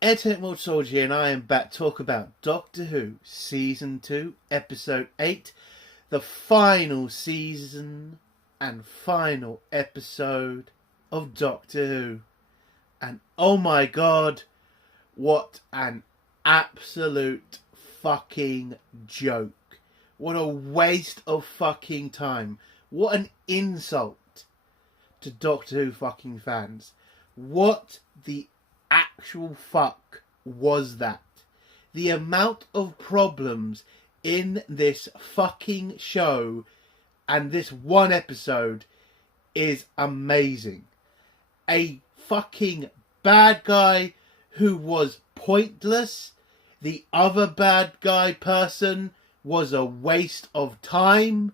Entertainment Soldier here, and I am back to talk about Doctor Who Season 2, Episode 8, the final season and final episode of Doctor Who. And oh my god, what an absolute fucking joke. What a waste of fucking time. What an insult to Doctor Who fucking fans. What the actual fuck was that? The amount of problems in this fucking show and this one episode is amazing. A fucking bad guy who was pointless. The other bad guy person was a waste of time.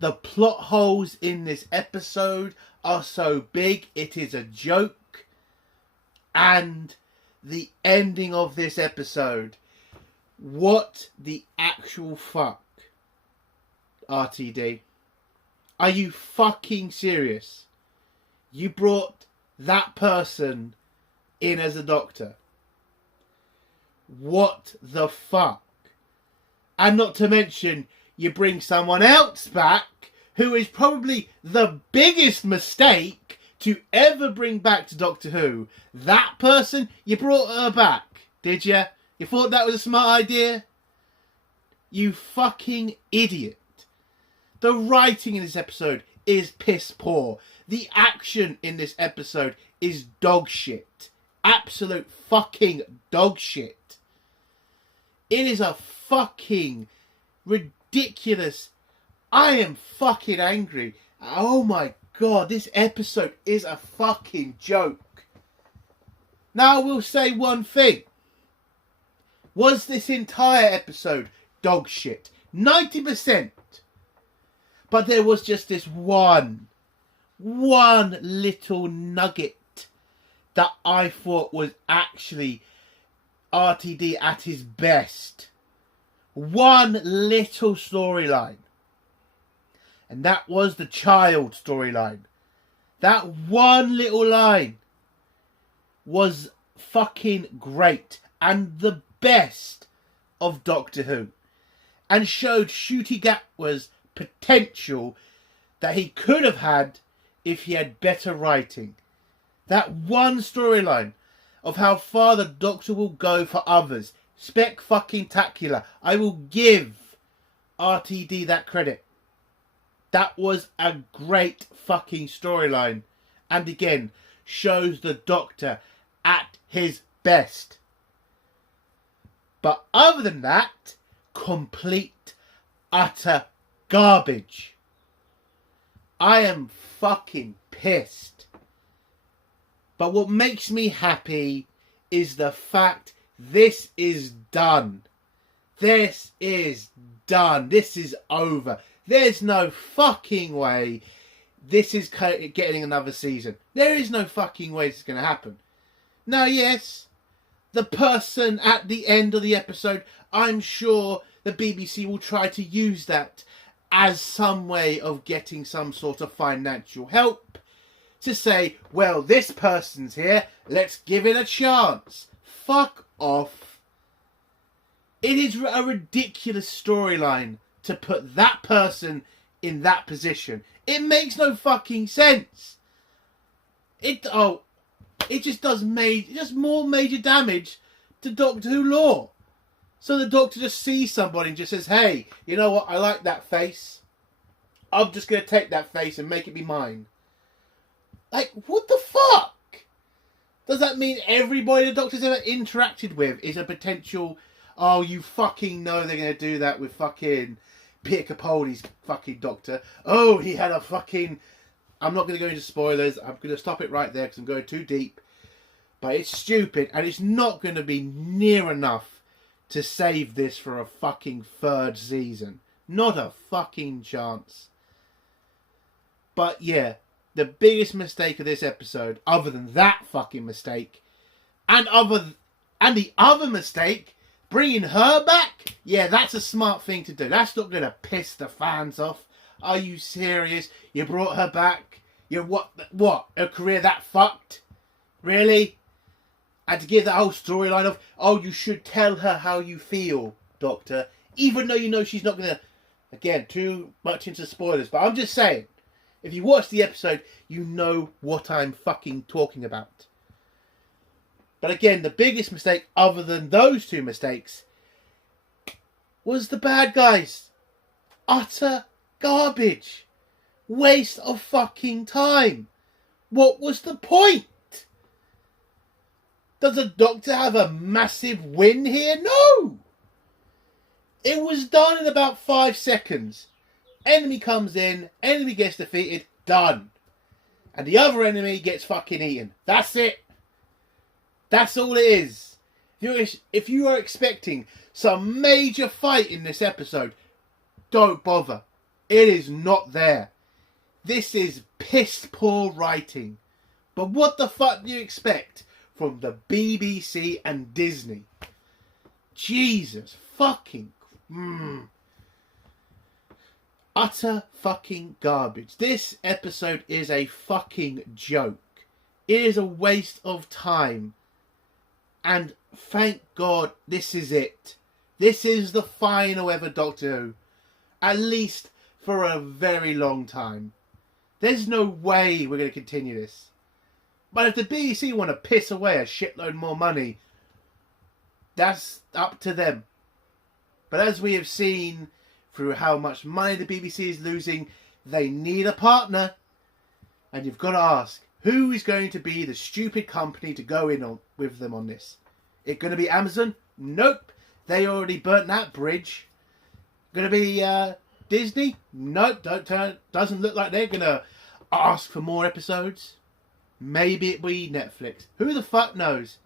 The plot holes in this episode are so big it is a joke. And the ending of this episode. What the actual fuck? RTD. Are you fucking serious? You brought that person in as a doctor. What the fuck? And not to mention, you bring someone else back who is probably the biggest mistake to ever bring back to Doctor Who. That person, you brought her back, did you? You thought that was a smart idea? You fucking idiot. The writing in this episode is piss poor. The action in this episode is dog shit. Absolute fucking dog shit. It is a fucking ridiculous... I am fucking angry. Oh my god, this episode is a fucking joke. Now I will say one thing. Was this entire episode dog shit? 90%. But there was just this one little nugget that I thought was actually RTD at his best. One little storyline. And that was the child storyline. That one little line was fucking great. And the best of Doctor Who. And showed Ncuti Gatwa's potential that he could have had if he had better writing. That one storyline of how far the Doctor will go for others. Spec-fucking-tacular. I will give RTD that credit. That was a great fucking storyline. And again, shows the Doctor at his best. But other than that, complete, utter garbage. I am fucking pissed. But what makes me happy is the fact this is done. This is done. This is over. There's no fucking way this is getting another season. There is no fucking way this is going to happen. Now, yes, the person at the end of the episode, I'm sure the BBC will try to use that as some way of getting some sort of financial help. To say, well, this person's here, let's give it a chance. Fuck off. It is a ridiculous storyline to put that person in that position. It makes no fucking sense. It just does more major damage to Doctor Who lore. So the Doctor just sees somebody and just says, hey, you know what, I like that face. I'm just going to take that face and make it be mine. Like, what the fuck? Does that mean everybody the Doctor's ever interacted with is a potential... Oh, you fucking know they're going to do that with fucking Peter Capaldi's fucking Doctor. Oh, he had a fucking... I'm not going to go into spoilers. I'm going to stop it right there because I'm going too deep. But it's stupid and it's not going to be near enough to save this for a fucking third season. Not a fucking chance. But yeah, the biggest mistake of this episode, other than that fucking mistake, and the other mistake, bringing her back, yeah, that's a smart thing to do. That's not going to piss the fans off. Are you serious? You brought her back? You what? A career that fucked? Really? And to give that whole storyline of, oh, you should tell her how you feel, Doctor, even though you know she's not going to, again, too much into spoilers, but I'm just saying, if you watch the episode, you know what I'm fucking talking about. But again, the biggest mistake, other than those two mistakes, was the bad guys. Utter garbage. Waste of fucking time. What was the point? Does the Doctor have a massive win here? No! It was done in about 5 seconds. Enemy comes in, enemy gets defeated, done. And the other enemy gets fucking eaten. That's it. That's all it is. If you are expecting some major fight in this episode, don't bother. It is not there. This is piss poor writing. But what the fuck do you expect from the BBC and Disney? Jesus fucking... Utter fucking garbage. This episode is a fucking joke. It is a waste of time. And thank God this is it. This is the final ever Doctor Who. At least for a very long time. There's no way we're going to continue this. But if the BBC want to piss away a shitload more money, that's up to them. But as we have seen through how much money the BBC is losing, they need a partner. And you've got to ask, who is going to be the stupid company to go in on with them on this? It going to be Amazon? Nope. They already burnt that bridge. Going to be Disney? Nope. Doesn't look like they're going to ask for more episodes. Maybe it will be Netflix. Who the fuck knows?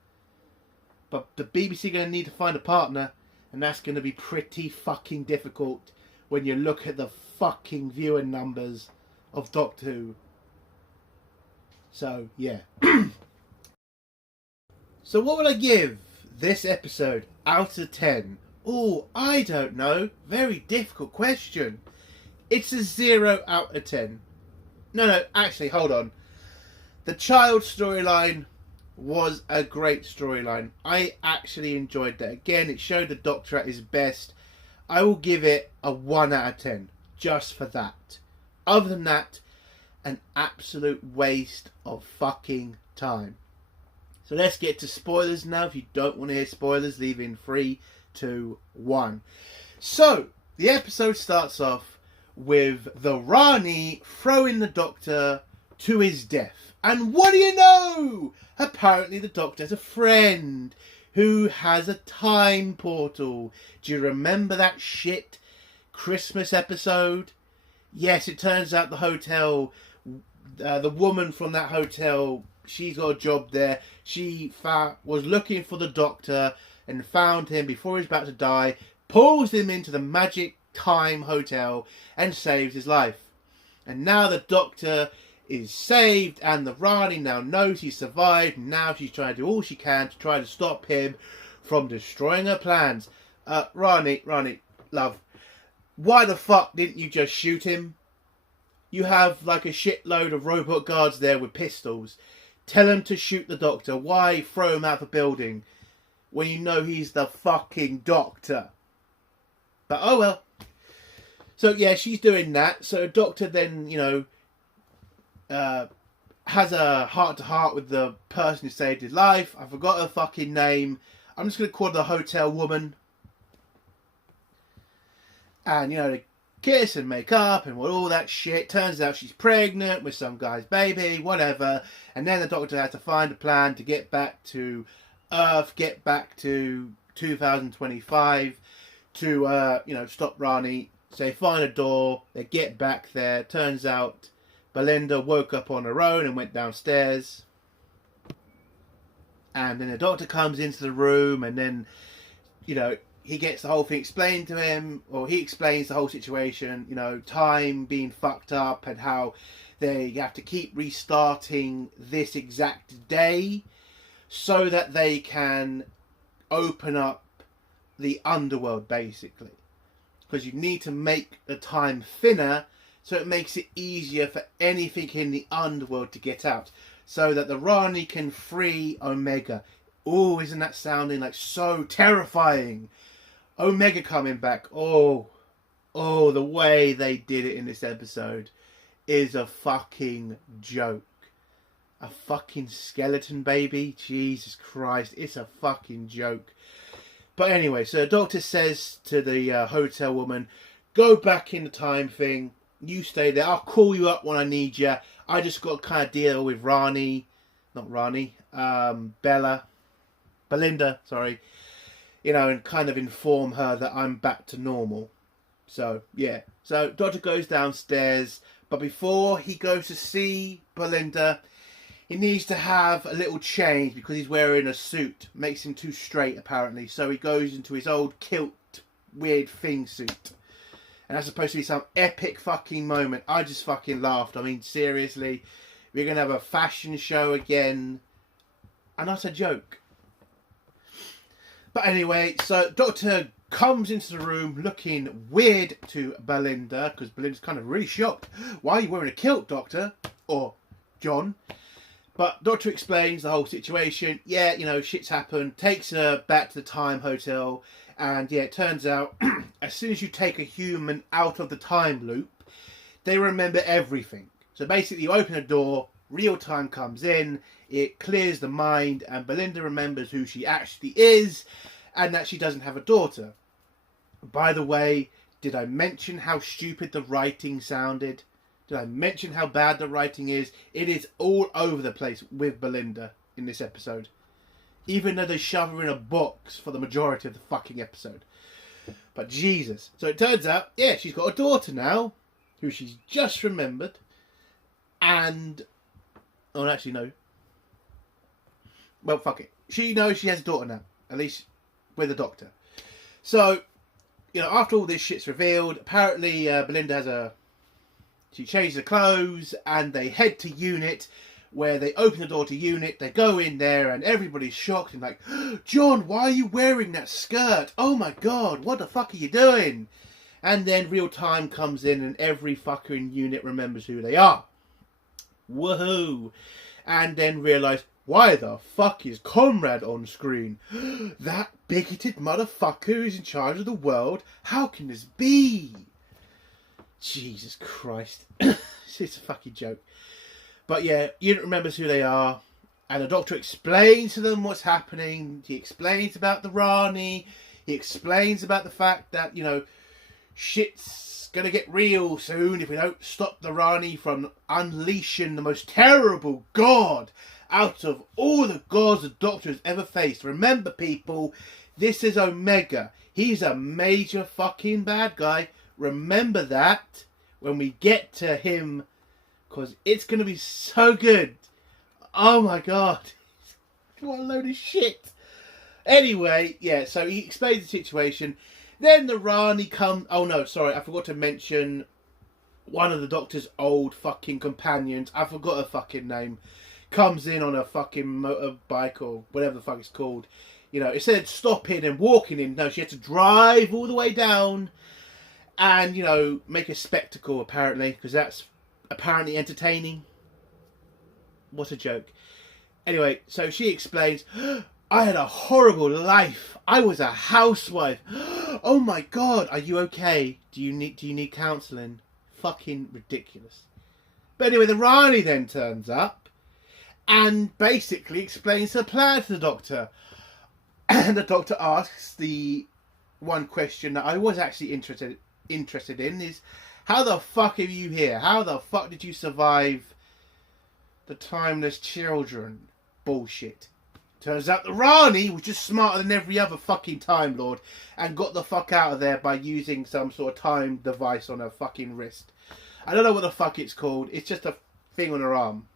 But the BBC going to need to find a partner. And that's going to be pretty fucking difficult when you look at the fucking viewer numbers of Doctor Who. So, yeah. So what would I give this episode out of 10? Oh, I don't know. Very difficult question. It's a 0 out of 10. No, actually, hold on. The child storyline was a great storyline. I actually enjoyed that. Again, it showed the Doctor at his best. I will give it a 1 out of 10. Just for that. Other than that, an absolute waste of fucking time. So let's get to spoilers now. If you don't want to hear spoilers, leave in 3, 2, 1. So, the episode starts off with the Rani throwing the Doctor to his death. And what do you know? Apparently the Doctor has a friend who has a time portal. Do you remember that shit Christmas episode? Yes, it turns out the hotel, the woman from that hotel, she's got a job there. She was looking for the Doctor and found him before he was about to die, pulls him into the magic time hotel and saves his life. And now the Doctor is saved and the Rani now knows he survived. Now she's trying to do all she can to try to stop him from destroying her plans. Rani, love, why the fuck didn't you just shoot him? You have like a shitload of robot guards there with pistols. Tell him to shoot the Doctor. Why throw him out the building when you know he's the fucking Doctor? But oh well. So yeah, she's doing that. So the Doctor then, has a heart-to-heart with the person who saved his life. I forgot her fucking name. I'm just going to call her the hotel woman. And, they kiss and make up and all that shit. Turns out she's pregnant with some guy's baby, whatever. And then the Doctor had to find a plan to get back to Earth, get back to 2025 to, stop Rani. So they find a door, they get back there. Turns out Belinda woke up on her own and went downstairs. And then the Doctor comes into the room and then, he gets the whole thing explained to him, or he explains the whole situation, time being fucked up and how they have to keep restarting this exact day so that they can open up the underworld, basically. Because you need to make the time thinner so it makes it easier for anything in the underworld to get out. So that the Rani can free Omega. Oh, isn't that sounding like so terrifying? Omega coming back. Oh, the way they did it in this episode is a fucking joke. A fucking skeleton baby? Jesus Christ, it's a fucking joke. But anyway, so the doctor says to the hotel woman, go back in the time thing, you stay there, I'll call you up when I need you. I just got to kind of deal with Belinda, sorry, you know, and kind of inform her that I'm back to normal. So, yeah. So, Doctor goes downstairs, but before he goes to see Belinda, he needs to have a little change because he's wearing a suit. Makes him too straight, apparently. So he goes into his old kilt, weird thing suit. And that's supposed to be some epic fucking moment. I just fucking laughed. I mean, seriously, we're going to have a fashion show again. And that's a joke. But anyway, so Doctor comes into the room looking weird to Belinda, because Belinda's kind of really shocked. Why are you wearing a kilt, Doctor? Or John? But Doctor explains the whole situation. Yeah, you know, shit's happened. Takes her back to the time hotel. And yeah, it turns out, as soon as you take a human out of the time loop, they remember everything. So basically, you open a door, real time comes in, it clears the mind, and Belinda remembers who she actually is, and that she doesn't have a daughter. By the way, did I mention how stupid the writing sounded? Did I mention how bad the writing is? It is all over the place with Belinda in this episode. Even though they shove her in a box for the majority of the fucking episode. But Jesus. So it turns out, yeah, she's got a daughter now, who she's just remembered. And... oh, actually, no. Well, fuck it. She knows she has a daughter now. At least with the Doctor. So, you know, after all this shit's revealed, apparently Belinda has she changes her clothes and they head to Unit, where they open the door to Unit, they go in there and everybody's shocked and like, John, why are you wearing that skirt? Oh my god, what the fuck are you doing? And then real time comes in and every fucker in Unit remembers who they are. Woohoo! And then realise, why the fuck is Conrad on screen? That bigoted motherfucker is in charge of the world? How can this be? Jesus Christ. It's a fucking joke. But yeah, Unit remembers who they are. And the Doctor explains to them what's happening. He explains about the Rani. He explains about the fact that, you know, shit's gonna get real soon if we don't stop the Rani from unleashing the most terrible god out of all the gods the Doctor has ever faced. Remember, people, this is Omega. He's a major fucking bad guy. Remember that when we get to him, because it's going to be so good. Oh my god. What a load of shit. Anyway, yeah, so he explains the situation. Then the Rani comes... oh no, sorry, I forgot to mention one of the Doctor's old fucking companions. I forgot her fucking name. Comes in on a fucking motorbike or whatever the fuck it's called. You know, instead of stopping and walking in, no, she had to drive all the way down and, you know, make a spectacle, apparently, because that's apparently entertaining. What a joke. Anyway, so she explains, I had a horrible life. I was a housewife. Oh my god, are you okay? Do you need counselling? Fucking ridiculous. But anyway, the Rani then turns up and basically explains her plan to the Doctor. And the Doctor asks the one question that I was actually interested in is, how the fuck are you here? How the fuck did you survive the timeless children? Bullshit. Turns out the Rani was just smarter than every other fucking Time Lord and got the fuck out of there by using some sort of time device on her fucking wrist. I don't know what the fuck it's called. It's just a thing on her arm.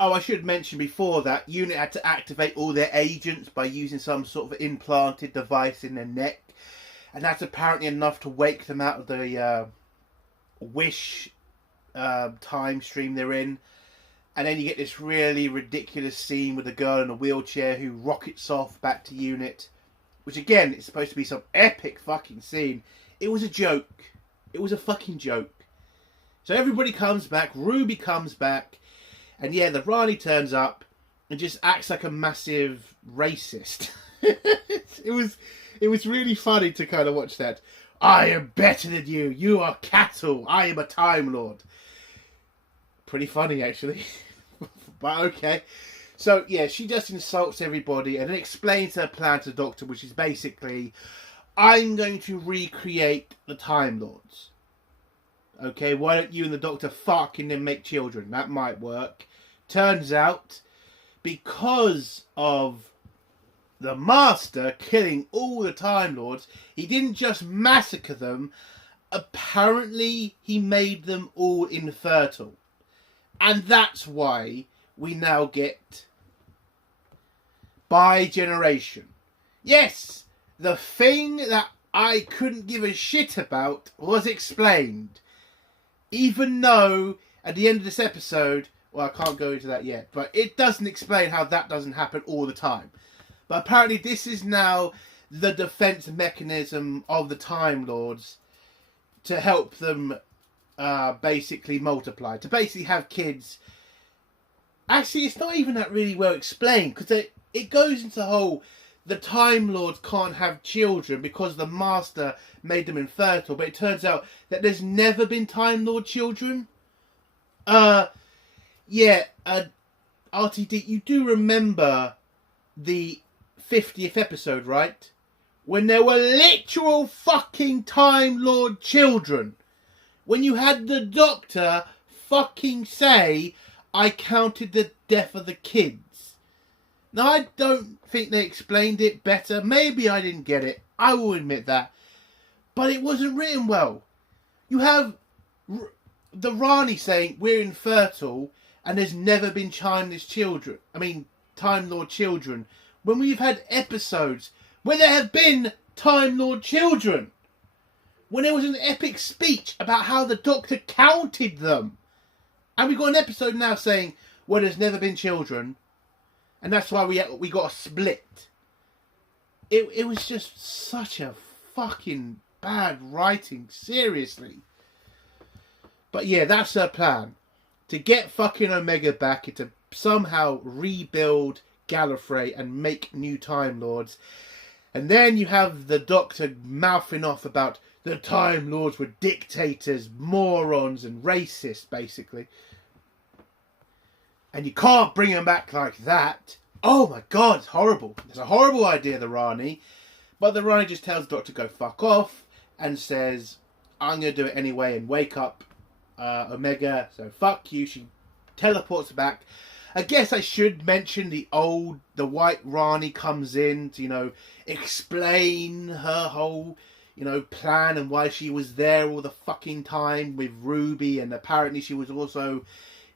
Oh, I should mention before that, Unit had to activate all their agents by using some sort of implanted device in their neck. And that's apparently enough to wake them out of the wish time stream they're in. And then you get this really ridiculous scene with the girl in a wheelchair who rockets off back to Unit. Which again, is supposed to be some epic fucking scene. It was a joke. It was a fucking joke. So everybody comes back. Ruby comes back. And yeah, the Rani turns up. and just acts like a massive racist. It was really funny to kind of watch that. I am better than you. You are cattle. I am a Time Lord. Pretty funny, actually. But okay. So, yeah, she just insults everybody and then explains her plan to the Doctor, which is basically, I'm going to recreate the Time Lords. Okay, why don't you and the Doctor fuck and then make children? That might work. Turns out, because of the Master killing all the Time Lords, he didn't just massacre them, apparently he made them all infertile. And that's why we now get bi-generation. Yes, the thing that I couldn't give a shit about was explained. Even though, at the end of this episode, well, I can't go into that yet, but it doesn't explain how that doesn't happen all the time. But apparently this is now the defense mechanism of the Time Lords to help them basically multiply, to basically have kids. Actually, it's not even that really well explained, because it goes into the whole, the Time Lords can't have children because the Master made them infertile, but it turns out that there's never been Time Lord children. Yeah, RTD, you do remember the 50th episode, right? When there were literal fucking Time Lord children. When you had the Doctor fucking say, I counted the death of the kids. Now, I don't think they explained it better. Maybe I didn't get it. I will admit that. But it wasn't written well. You have the Rani saying, we're infertile, and there's never been Time Lord children. When we've had episodes where there have been Time Lord children. When there was an epic speech about how the Doctor counted them. And we've got an episode now saying, well, there's never been children. And that's why we got a split. It was just such a fucking bad writing. Seriously. But yeah, that's her plan. To get fucking Omega back and to somehow rebuild Gallifrey and make new Time Lords. And then you have the Doctor mouthing off about the Time Lords were dictators, morons and racists, basically. And you can't bring them back like that. Oh my God, it's horrible. It's a horrible idea, the Rani. But the Rani just tells the Doctor to go fuck off and says, I'm going to do it anyway and wake up Omega. So fuck you. She teleports back. I guess I should mention the White Rani comes in to, explain her whole, plan and why she was there all the fucking time with Ruby. And apparently she was also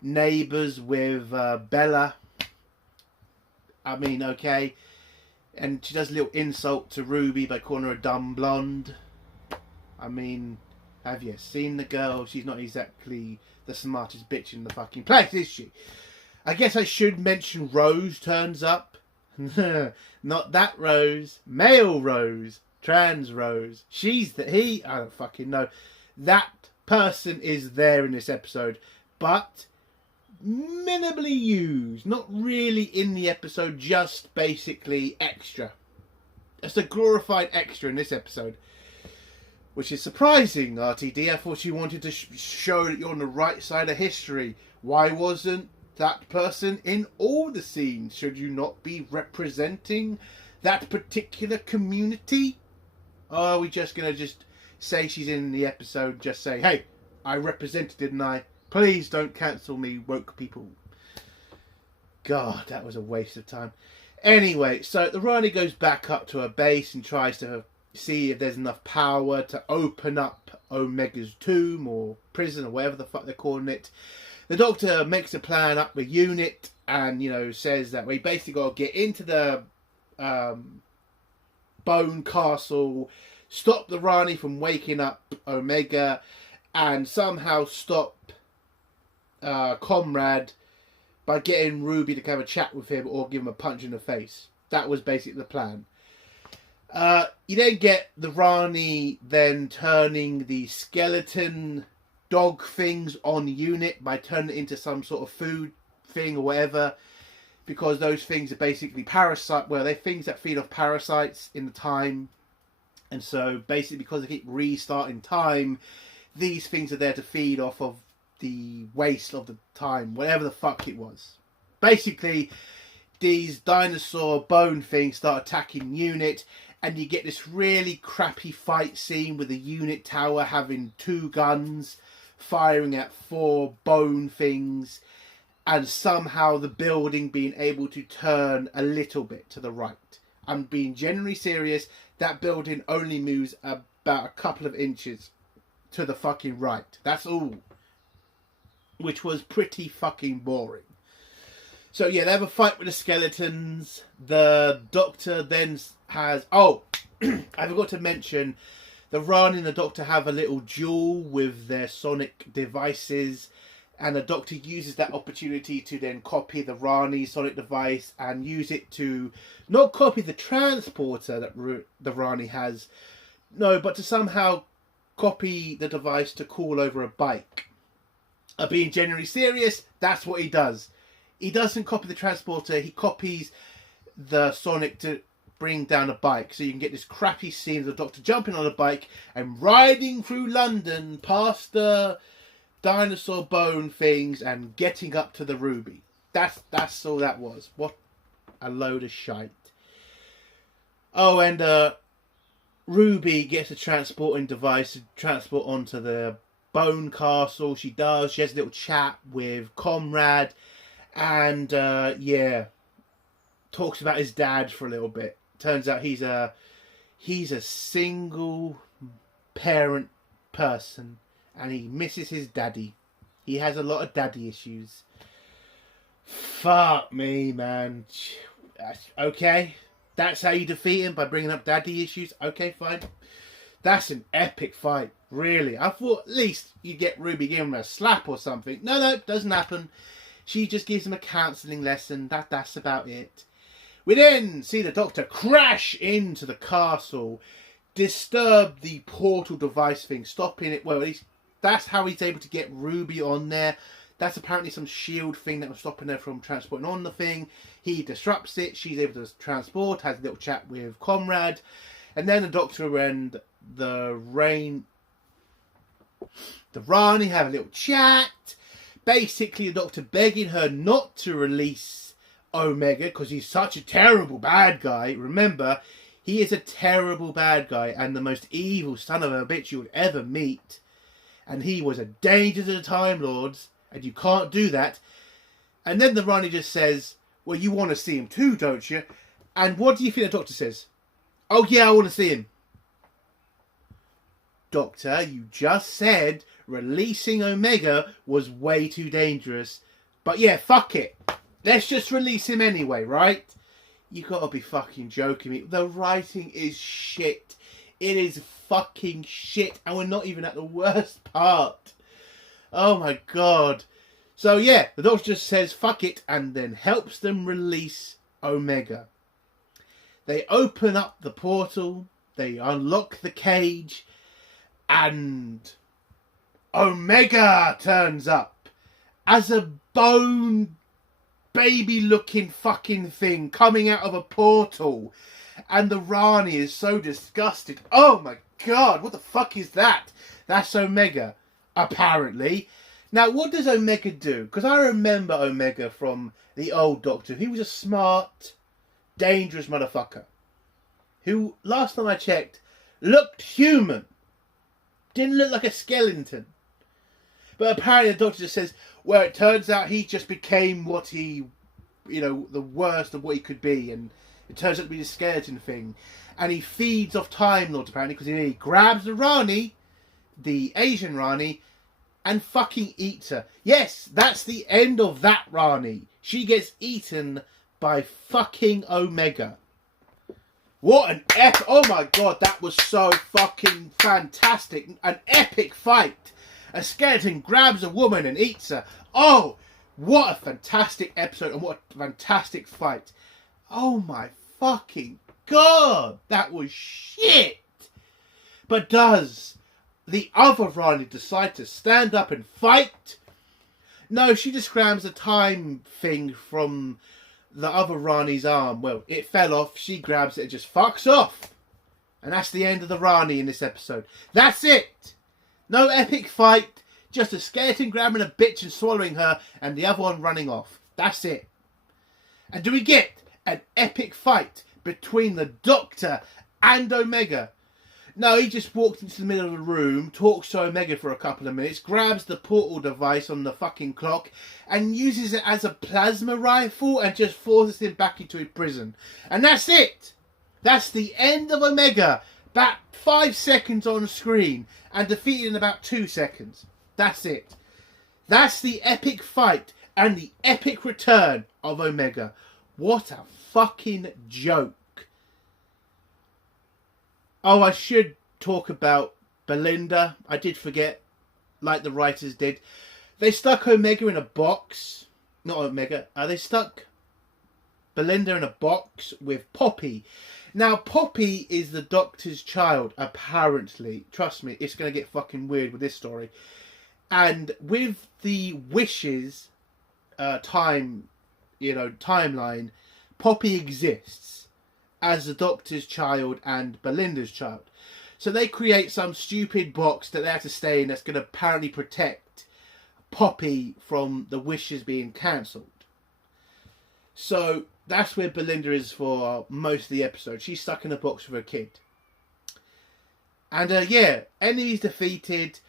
neighbours with Bella. I mean, okay. And she does a little insult to Ruby by calling her a dumb blonde. I mean, have you seen the girl? She's not exactly the smartest bitch in the fucking place, is she? I guess I should mention Rose turns up. Not that Rose. Male Rose. Trans Rose. I don't fucking know. That person is there in this episode. But minimally used. Not really in the episode. Just basically extra. It's a glorified extra in this episode. Which is surprising, RTD. I thought you wanted to show that you're on the right side of history. Why wasn't that person in all the scenes? Should you not be representing that particular community? Or are we just going to say she's in the episode, just say, hey, I represented, didn't I? Please don't cancel me, woke people. God, that was a waste of time. Anyway, so the Rani goes back up to her base and tries to see if there's enough power to open up Omega's tomb or prison or whatever the fuck they're calling it. The Doctor makes a plan up with UNIT and, says that we basically got to get into the Bone Castle, stop the Rani from waking up Omega, and somehow stop Comrade by getting Ruby to have a chat with him or give him a punch in the face. That was basically the plan. You then get the Rani then turning the skeleton dog things on UNIT by turning it into some sort of food thing or whatever. because those things are basically parasite. Well, they're things that feed off parasites in the time, and so basically because they keep restarting time, these things are there to feed off of the waste of the time, whatever the fuck it was. Basically, these dinosaur bone things start attacking Unit, and you get this really crappy fight scene with the Unit tower having 2 guns firing at 4 bone things, and somehow the building being able to turn a little bit to the right. I'm being genuinely serious. That building only moves about a couple of inches to the fucking right. That's all. Which was pretty fucking boring. So yeah, they have a fight with the skeletons. The Doctor then has... Oh, I forgot to mention, the Rani and the Doctor have a little duel with their sonic devices. And the Doctor uses that opportunity to then copy the Rani sonic device and use it to not copy the transporter that the Rani has, no, but to somehow copy the device to call over a bike. Being genuinely serious, that's what he does. He doesn't copy the transporter, he copies the sonic to bring down a bike. So you can get this crappy scene of the Doctor jumping on a bike and riding through London past the dinosaur bone things and getting up to the Ruby. That's all that was. What a load of shite. Oh, and Ruby gets a transporting device to transport onto the bone castle. She does. She has a little chat with Comrade, and yeah, talks about his dad for a little bit. Turns out he's a single parent person, and he misses his daddy. He has a lot of daddy issues. Fuck me, man. Okay, that's how you defeat him, by bringing up daddy issues. Okay, fine. That's an epic fight, really. I thought at least you'd get Ruby giving him a slap or something. No, doesn't happen. She just gives him a counselling lesson. That's about it. We then see the Doctor crash into the castle, disturb the portal device thing, stopping it. Well, at least that's how he's able to get Ruby on there. That's apparently some shield thing that was stopping her from transporting on the thing. He disrupts it. She's able to transport, has a little chat with Comrade. And then the Doctor and the Rani have a little chat. Basically, the Doctor begging her not to release Omega because he's such a terrible bad guy. Remember, he is a terrible bad guy and the most evil son of a bitch you would ever meet. And he was a danger to the Time Lords, and you can't do that. And then the Rani just says, well, you want to see him too, don't you? And what do you think the Doctor says? Oh yeah, I want to see him. Doctor, you just said releasing Omega was way too dangerous. But yeah, fuck it. Let's just release him anyway, right? You gotta be fucking joking me. The writing is shit. It is fucking shit. And we're not even at the worst part. Oh my god. So yeah, the Doctor just says fuck it and then helps them release Omega. They open up the portal. They unlock the cage. And Omega turns up as a bone baby looking fucking thing coming out of a portal. And the Rani is so disgusted. Oh my god, what the fuck is that? That's Omega, apparently. Now, what does Omega do? Because I remember Omega from the old Doctor. He was a smart, dangerous motherfucker who, last time I checked, looked human. Didn't look like a skeleton. But apparently the Doctor just says, well, it turns out he just became what he, the worst of what he could be. And it turns out to be the skeleton thing. And he feeds off Time Lords, apparently, because he grabs the Rani, the Asian Rani, and fucking eats her. Yes, that's the end of that Rani. She gets eaten by fucking Omega. What an epic... Oh my god, that was so fucking fantastic. An epic fight. A skeleton grabs a woman and eats her. Oh, what a fantastic episode and what a fantastic fight. Oh my fucking god, that was shit. But does the other Rani decide to stand up and fight? No, she just grabs a time thing from the other Rani's arm. Well, it fell off. She grabs it and just fucks off. And that's the end of the Rani in this episode. That's it. No epic fight. Just a skeleton grabbing a bitch and swallowing her, and the other one running off. That's it. And do we get an epic fight between the Doctor and Omega? No, he just walked into the middle of the room, talks to Omega for a couple of minutes, grabs the portal device on the fucking clock, and uses it as a plasma rifle and just forces him back into his prison. And that's it! That's the end of Omega. About 5 seconds on screen, and defeated in about 2 seconds. That's it. That's the epic fight and the epic return of Omega. What a fucking joke. Oh, I should talk about Belinda. I did forget, like the writers did. They stuck Omega in a box. Not Omega. They stuck Belinda in a box with Poppy. Now, Poppy is the Doctor's child, apparently. Trust me, it's going to get fucking weird with this story. And with the wishes timeline, Poppy exists as the Doctor's child and Belinda's child. So they create some stupid box that they have to stay in that's going to apparently protect Poppy from the wishes being cancelled. So that's where Belinda is for most of the episode. She's stuck in a box with her kid. And enemies defeated.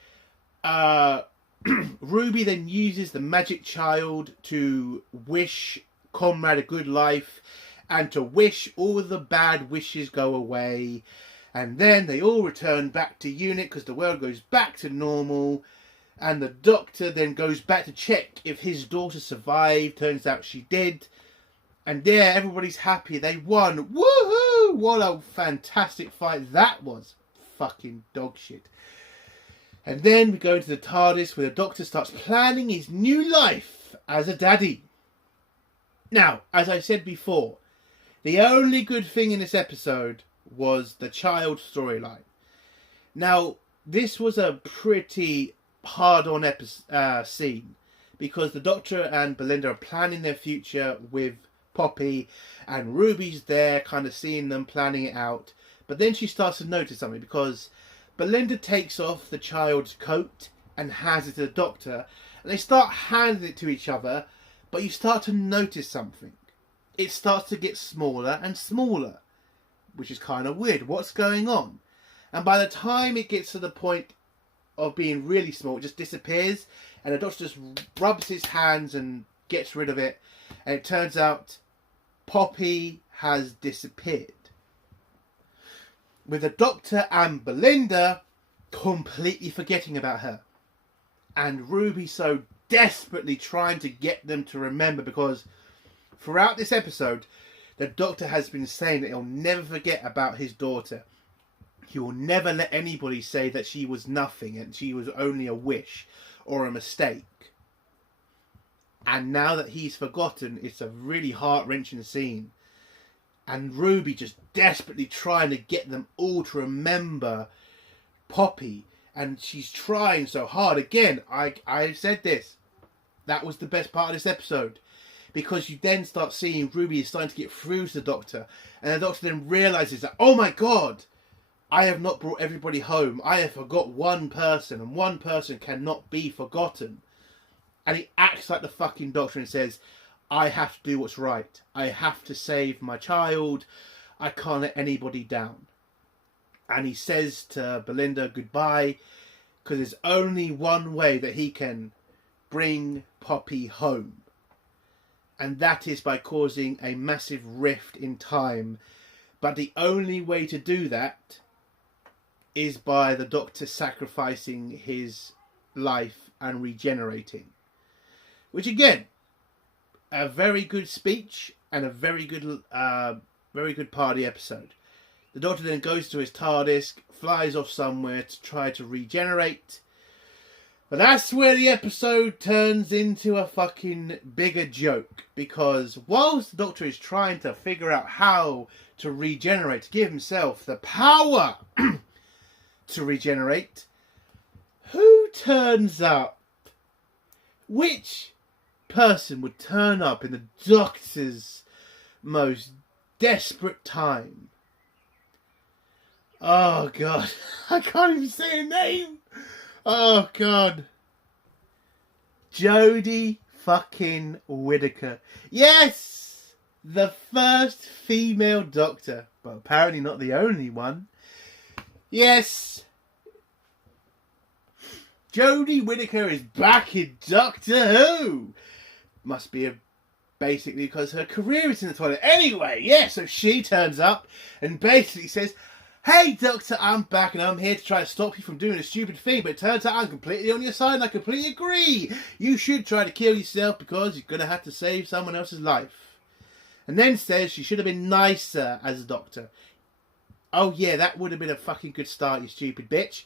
Ruby then uses the magic child to wish Comrade a good life and to wish all the bad wishes go away. And then they all return back to unit because the world goes back to normal. And the Doctor then goes back to check if his daughter survived. Turns out she did. And everybody's happy. They won. Woohoo! What a fantastic fight that was. Fucking dog shit. And then we go into the TARDIS where the Doctor starts planning his new life as a daddy. Now, as I said before, the only good thing in this episode was the child storyline. Now, this was a pretty hard-on scene because the Doctor and Belinda are planning their future with Poppy, and Ruby's there kind of seeing them planning it out. But then she starts to notice something because Belinda takes off the child's coat and hands it to the Doctor, and they start handing it to each other, but you start to notice something. It starts to get smaller and smaller, which is kind of weird. What's going on? And by the time it gets to the point of being really small, it just disappears, and the Doctor just rubs his hands and gets rid of it, and it turns out Poppy has disappeared. With the Doctor and Belinda completely forgetting about her. And Ruby so desperately trying to get them to remember, because throughout this episode, the Doctor has been saying that he'll never forget about his daughter. He will never let anybody say that she was nothing and she was only a wish or a mistake. And now that he's forgotten, it's a really heart-wrenching scene. And Ruby just desperately trying to get them all to remember Poppy. And she's trying so hard. Again, I said this. That was the best part of this episode. Because you then start seeing Ruby is starting to get through to the Doctor. And the Doctor then realises that, oh my God, I have not brought everybody home. I have forgot one person. And one person cannot be forgotten. And he acts like the fucking Doctor and says, I have to do what's right. I have to save my child. I can't let anybody down. And he says to Belinda goodbye, because there's only one way that he can bring Poppy home. And that is by causing a massive rift in time. But the only way to do that is by the Doctor sacrificing his life and regenerating. Which again, a very good speech and a very good part of the episode. The Doctor then goes to his TARDIS, flies off somewhere to try to regenerate. But that's where the episode turns into a fucking bigger joke. Because whilst the Doctor is trying to figure out how to regenerate, to give himself the power to regenerate, who turns up? Which person would turn up in the Doctor's most desperate time. Oh God, I can't even say her name. Oh God, Jodie fucking Whittaker. Yes, the first female Doctor, but apparently not the only one. Yes, Jodie Whittaker is back in Doctor Who. Must be basically because her career is in the toilet. Anyway, yeah, so she turns up and basically says, "Hey Doctor, I'm back and I'm here to try to stop you from doing a stupid thing, but it turns out I'm completely on your side and I completely agree. You should try to kill yourself because you're going to have to save someone else's life." And then says she should have been nicer as a doctor. Oh yeah, that would have been a fucking good start, you stupid bitch.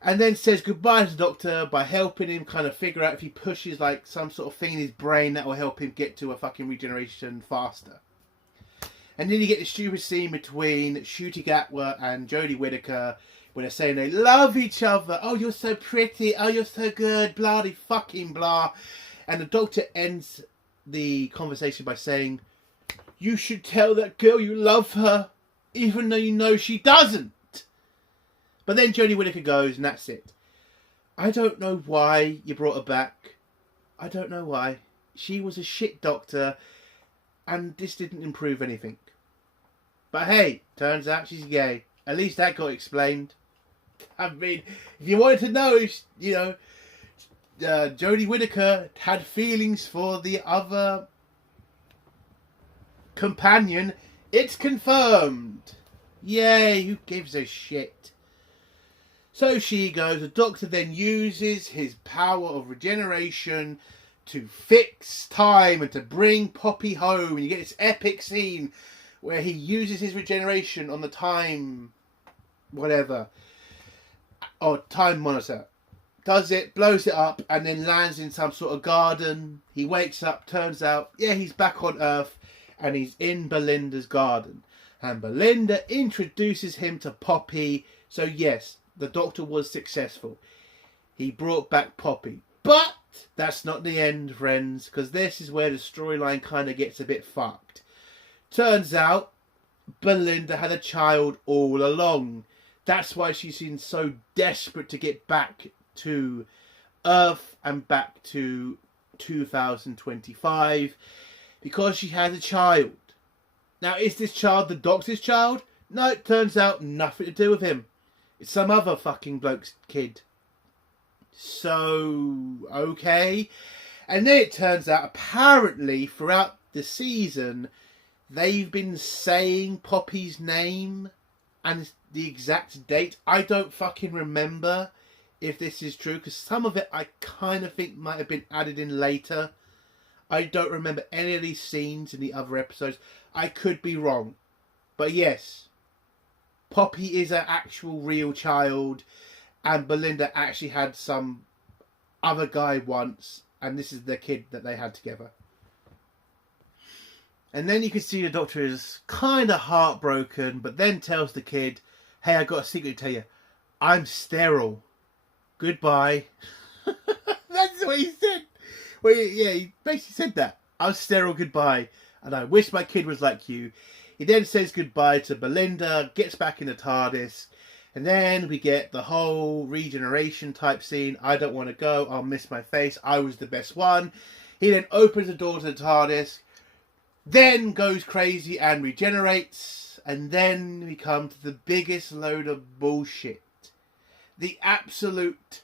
And then says goodbye to the Doctor by helping him kind of figure out if he pushes like some sort of thing in his brain that will help him get to a fucking regeneration faster. And then you get the stupid scene between Ncuti Gatwa and Jodie Whittaker when they're saying they love each other. Oh, you're so pretty. Oh, you're so good. Blah, de fucking blah. And the Doctor ends the conversation by saying, "You should tell that girl you love her, even though you know she doesn't." But then Jodie Whittaker goes, and that's it. I don't know why you brought her back. I don't know why. She was a shit doctor, and this didn't improve anything. But hey, turns out she's gay. At least that got explained. I mean, if you wanted to know, you know, Jodie Whittaker had feelings for the other companion, it's confirmed. Yay, who gives a shit? So she goes. The Doctor then uses his power of regeneration to fix time and to bring Poppy home. And you get this epic scene where he uses his regeneration on the time, whatever, or time monitor. Does it, blows it up, and then lands in some sort of garden. He wakes up, turns out, yeah, he's back on Earth, and he's in Belinda's garden. And Belinda introduces him to Poppy. So yes, the Doctor was successful. He brought back Poppy. But that's not the end, friends, because this is where the storyline kind of gets a bit fucked. Turns out, Belinda had a child all along. That's why she's been so desperate to get back to Earth and back to 2025, because she has a child. Now, is this child the Doctor's child? No, it turns out nothing to do with him. It's some other fucking bloke's kid. So, okay. And then it turns out, apparently, throughout the season, they've been saying Poppy's name and the exact date. I don't fucking remember if this is true, because some of it I kind of think might have been added in later. I don't remember any of these scenes in the other episodes. I could be wrong. But yes, Poppy is an actual real child, and Belinda actually had some other guy once, and this is the kid that they had together. And then you can see the Doctor is kind of heartbroken, but then tells the kid, "Hey, I got a secret to tell you. I'm sterile. Goodbye." That's what he said. Well, yeah, he basically said that. "I'm sterile, goodbye. And I wish my kid was like you." He then says goodbye to Belinda, gets back in the TARDIS, and then we get the whole regeneration type scene. "I don't want to go. I'll miss my face. I was the best one." He then opens the door to the TARDIS, then goes crazy and regenerates, and then we come to the biggest load of bullshit. The absolute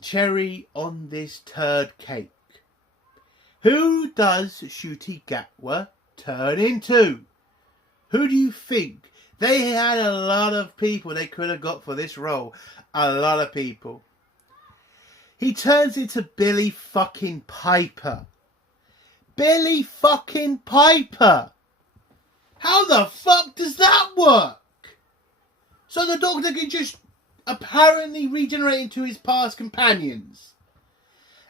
cherry on this turd cake. Who does Ncuti Gatwa turn into? Who do you think? They had a lot of people they could have got for this role. A lot of people. He turns into Billy fucking Piper. Billy fucking Piper! How the fuck does that work? So the Doctor can just apparently regenerate into his past companions.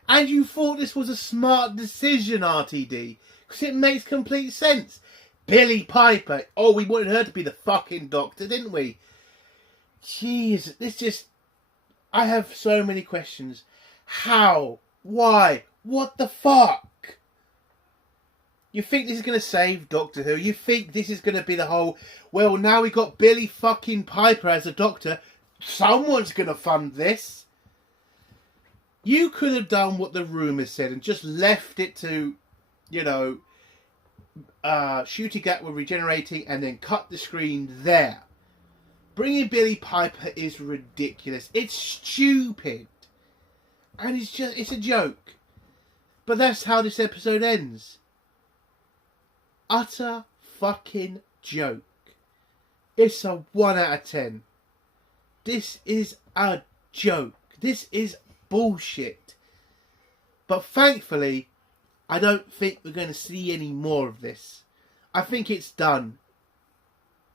And you thought this was a smart decision, RTD, because it makes complete sense. Billy Piper. Oh, we wanted her to be the fucking Doctor, didn't we? Jeez, this just... I have so many questions. How? Why? What the fuck? You think this is going to save Doctor Who? You think this is going to be the whole, well, now we got Billy fucking Piper as a Doctor, someone's going to fund this? You could have done what the rumours said and just left it to, you know, Ncuti Gatwa regenerating and then cut the screen there. Bringing Billy Piper is ridiculous. It's stupid. And it's a joke. But that's how this episode ends. Utter fucking joke. It's a 1 out of 10. This is a joke. This is bullshit. But thankfully, I don't think we're going to see any more of this. I think it's done.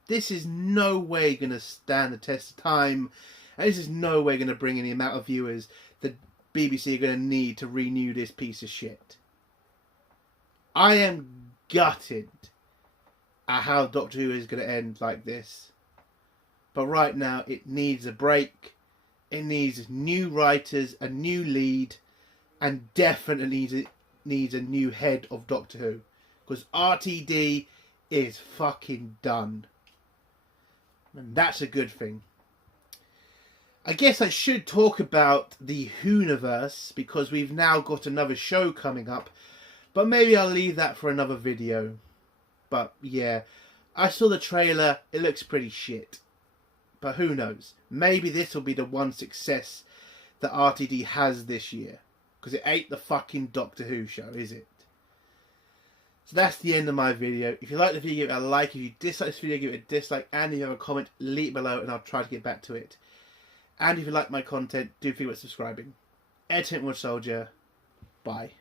This is no way going to stand the test of time. And this is no way going to bring any amount of viewers the BBC are going to need to renew this piece of shit. I am gutted at how Doctor Who is going to end like this. But right now, it needs a break. It needs new writers, a new lead, and definitely needs a new head of Doctor Who. Because RTD is fucking done. And that's a good thing. I guess I should talk about the Whoniverse, because we've now got another show coming up. But maybe I'll leave that for another video. But yeah, I saw the trailer. It looks pretty shit. But who knows? Maybe this will be the one success that RTD has this year. Because it ain't the fucking Doctor Who show, is it? So that's the end of my video. If you like the video, give it a like. If you dislike this video, give it a dislike. And if you have a comment, leave it below and I'll try to get back to it. And if you like my content, do think about subscribing. Entertainment Soldier. Bye.